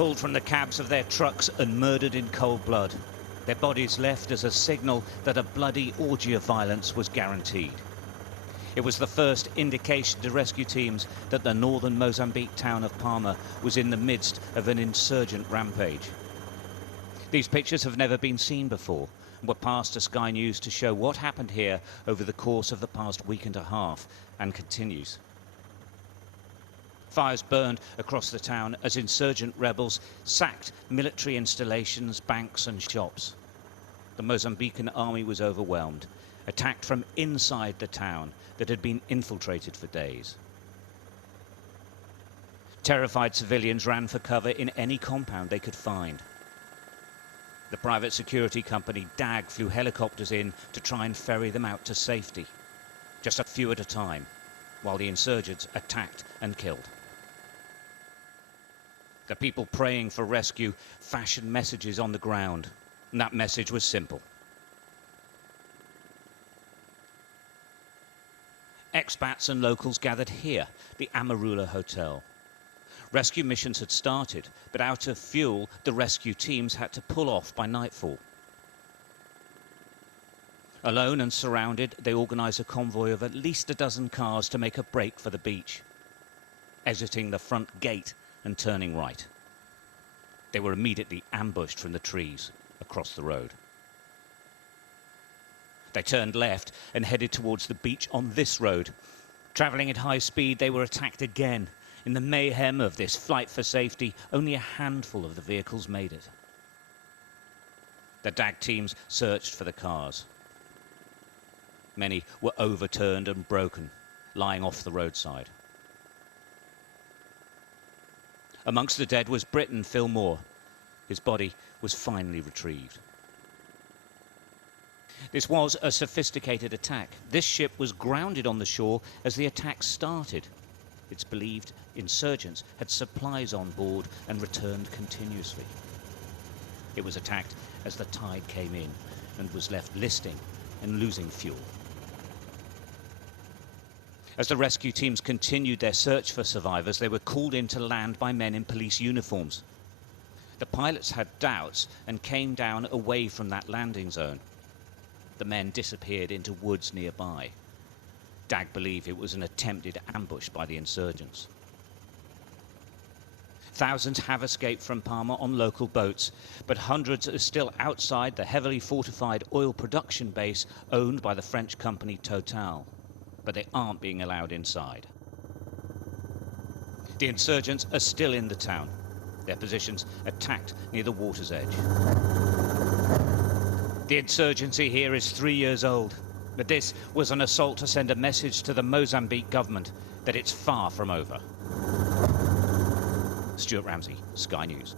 pulled from the cabs of their trucks and murdered in cold blood. Their bodies left as a signal that a bloody orgy of violence was guaranteed. It was the first indication to rescue teams that the northern Mozambique town of Palma was in the midst of an insurgent rampage. These pictures have never been seen before and were passed to Sky News to show what happened here over the course of the past week and a half and continues. Fires burned across the town as insurgent rebels sacked military installations, banks and shops. The Mozambican army was overwhelmed, attacked from inside the town that had been infiltrated for days. Terrified civilians ran for cover in any compound they could find. The private security company DAG flew helicopters in to try and ferry them out to safety, just a few at a time, while the insurgents attacked and killed. The people praying for rescue fashioned messages on the ground, and that message was simple. Expats and locals gathered here, the Amarula Hotel. Rescue missions had started, but out of fuel, the rescue teams had to pull off by nightfall. Alone and surrounded, they organised a convoy of at least a dozen cars to make a break for the beach, exiting the front gate and turning right. They were immediately ambushed from the trees across the road. They turned left and headed towards the beach on this road. Travelling at high speed, they were attacked again. In the mayhem of this flight for safety, only a handful of the vehicles made it. The DAG teams searched for the cars. Many were overturned and broken, lying off the roadside. Amongst the dead was Briton Phil Moore. His body was finally retrieved. This was a sophisticated attack. This ship was grounded on the shore as the attack started. It's believed insurgents had supplies on board and returned continuously. It was attacked as the tide came in and was left listing and losing fuel. As the rescue teams continued their search for survivors, they were called in to land by men in police uniforms. The pilots had doubts and came down away from that landing zone. The men disappeared into woods nearby. DAG believe it was an attempted ambush by the insurgents. Thousands have escaped from Palma on local boats, but hundreds are still outside the heavily fortified oil production base owned by the French company Total, but they aren't being allowed inside. The insurgents are still in the town, their positions attacked near the water's edge. The insurgency here is 3 years old, but this was an assault to send a message to the Mozambique government that it's far from over. Stuart Ramsey, Sky News.